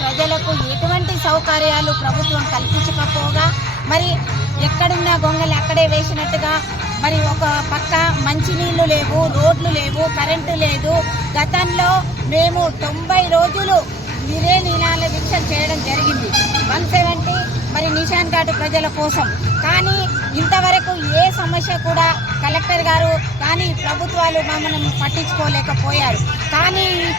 ప్రజలకు ఎటువంటి సౌకర్యాలు ప్రభుత్వం కల్పించకపోగా మరి ఎక్కడున్న గొంగలి అక్కడే వేసినట్టుగా మరి ఒక పక్క మంచినీళ్ళు లేవు రోడ్లు లేవు కరెంటు లేదు. గతంలో మేము తొంభై రోజులు ఇదే నీనాల దీక్ష చేయడం జరిగింది. వన్ సెవెంటీ మరి నిషాన్ ఘాట్ ప్రజల కోసం. కానీ ఇంతవరకు ఏ సమస్య కూడా కలెక్టర్ గారు కానీ ప్రభుత్వాలు మమ్మల్ని పట్టించుకోలేకపోయారు. కానీ ఈ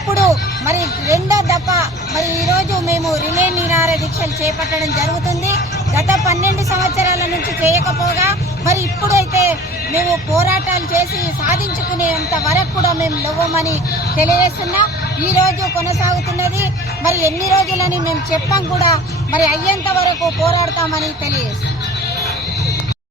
మరి రెండో దఫ మరి ఈరోజు మేము రిలే నిరార దీక్షలు చేపట్టడం జరుగుతుంది. గత పన్నెండు సంవత్సరాల నుంచి చేయకపోగా మరి ఇప్పుడైతే మేము పోరాటాలు చేసి సాధించుకునేంత వరకు కూడా మేము లవ్వమని తెలియజేస్తున్నా. ఈరోజు కొనసాగుతున్నది. మరి ఎన్ని రోజులని మేము చెప్పాం కూడా మరి అయ్యేంత వరకు పోరాడతామని తెలియజేస్తున్నాం.